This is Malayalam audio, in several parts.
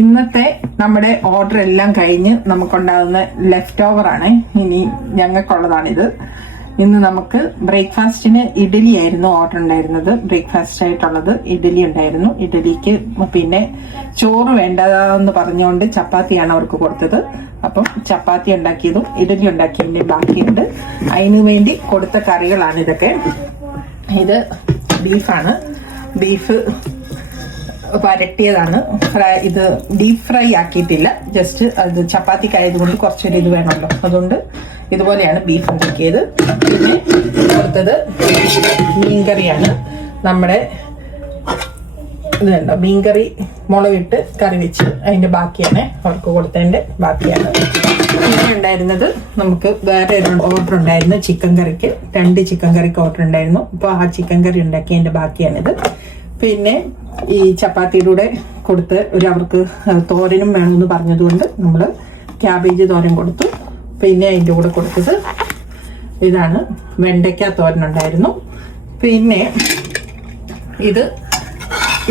ഇന്നത്തെ നമ്മുടെ ഓർഡർ എല്ലാം കഴിഞ്ഞ് നമുക്കുണ്ടാകുന്ന ലെഫ്റ്റ് ഓവർ ആണ് ഇനി ഞങ്ങൾക്കുള്ളതാണിത്. ഇന്ന് നമുക്ക് ബ്രേക്ക്ഫാസ്റ്റിന് ഇഡലി ആയിരുന്നു ഓർഡർ ഉണ്ടായിരുന്നത്. ബ്രേക്ക്ഫാസ്റ്റ് ആയിട്ടുള്ളത് ഇഡലി ഉണ്ടായിരുന്നു. ഇഡലിക്ക് പിന്നെ ചോറ് വേണ്ടെന്ന് പറഞ്ഞുകൊണ്ട് ചപ്പാത്തിയാണ് അവർക്ക് കൊടുത്തത്. അപ്പം ചപ്പാത്തി ഉണ്ടാക്കിയതും ഇഡലി ഉണ്ടാക്കിയതിന്റെ ബാക്കിയുണ്ട്. അതിനു വേണ്ടി കൊടുത്ത കറികളാണ് ഇതൊക്കെ. ഇത് ബീഫാണ്. ബീഫ് വരട്ടിയതാണ്. ഇത് ഡീപ് ഫ്രൈ ആക്കിയിട്ടില്ല. ജസ്റ്റ് അത് ചപ്പാത്തിക്കായതുകൊണ്ട് കുറച്ചൊരു ഇത് വേണമല്ലോ, അതുകൊണ്ട് ഇതുപോലെയാണ് ബീഫ് ഉണ്ടാക്കിയത്. പിന്നെ കൊടുത്തത് മീൻകറിയാണ്. നമ്മുടെ ഇതുണ്ടോ, മീൻകറി മുളകിട്ട് കറി വെച്ച് അതിന്റെ ബാക്കിയാണ് അവർക്ക് കൊടുത്തതിന്റെ ബാക്കിയാണ്. പിന്നെ ഉണ്ടായിരുന്നത് നമുക്ക് വേറെ ഒരു ഓർഡർ ഉണ്ടായിരുന്നു ചിക്കൻ കറിക്ക്. 2 ചിക്കൻ കറിക്ക് ഓർഡർ ഉണ്ടായിരുന്നു. അപ്പോൾ ആ ചിക്കൻ കറി ഉണ്ടാക്കിയതിന്റെ ബാക്കിയാണിത്. പിന്നെ ഈ ചപ്പാത്തിയുടെ കൂടെ കൊടുത്ത് അവർക്ക് തോരനും വേണമെന്ന് പറഞ്ഞതുകൊണ്ട് നമ്മൾ ക്യാബേജ് തോരൻ കൊടുത്തു. പിന്നെ അതിൻ്റെ കൂടെ കൊടുത്തത് ഇതാണ്, വെണ്ടയ്ക്ക തോരൻ ഉണ്ടായിരുന്നു. പിന്നെ ഇത്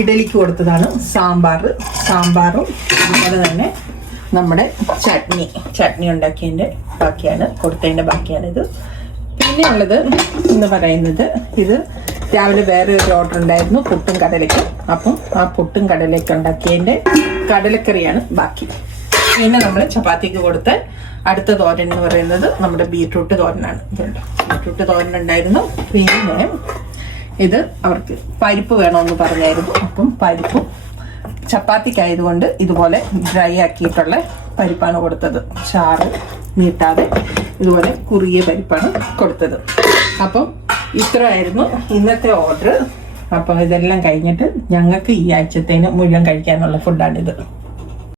ഇഡലിക്ക് കൊടുത്തതാണ് സാമ്പാറും അതുപോലെ തന്നെ നമ്മുടെ ചട്നി ഉണ്ടാക്കിയതിൻ്റെ ബാക്കിയാണ്, കൊടുത്തതിൻ്റെ ബാക്കിയാണിത്. പിന്നെ ഉള്ളത് എന്ന് പറയുന്നത്, ഇത് രാവിലെ വേറെ ഒരു ഓർഡർ ഉണ്ടായിരുന്നു, പുട്ടും കടലയ്ക്കും. അപ്പം ആ പുട്ടും കടലയ്ക്കും ഉണ്ടാക്കിയതിന്റെ കടലക്കറിയാണ് ബാക്കി. പിന്നെ നമ്മൾ ചപ്പാത്തിക്ക് കൊടുത്ത അടുത്ത തോരൻ എന്ന് പറയുന്നത് നമ്മുടെ ബീട്രൂട്ട് തോരനാണ്. ഇതുണ്ട്, ബീട്രൂട്ട് തോരൻ ഉണ്ടായിരുന്നു. പിന്നെ ഇത് അവർക്ക് പരിപ്പ് വേണമെന്ന് പറഞ്ഞായിരുന്നു. അപ്പം പരിപ്പും ചപ്പാത്തിക്കായതുകൊണ്ട് ഇതുപോലെ ഡ്രൈ ആക്കിയിട്ടുള്ള പരിപ്പാണ് കൊടുത്തത്. ചാറ് നീട്ടാതെ ഇതുപോലെ കുറിയ പരിപ്പാണ് കൊടുത്തത്. അപ്പം ഇത്രയായിരുന്നു ഇന്നത്തെ ഓർഡർ. അപ്പം ഇതെല്ലാം കഴിഞ്ഞിട്ട് ഞങ്ങൾക്ക് ഈ ആഴ്ചത്തേന് മുഴുവൻ കഴിക്കാനുള്ള ഫുഡാണിത്.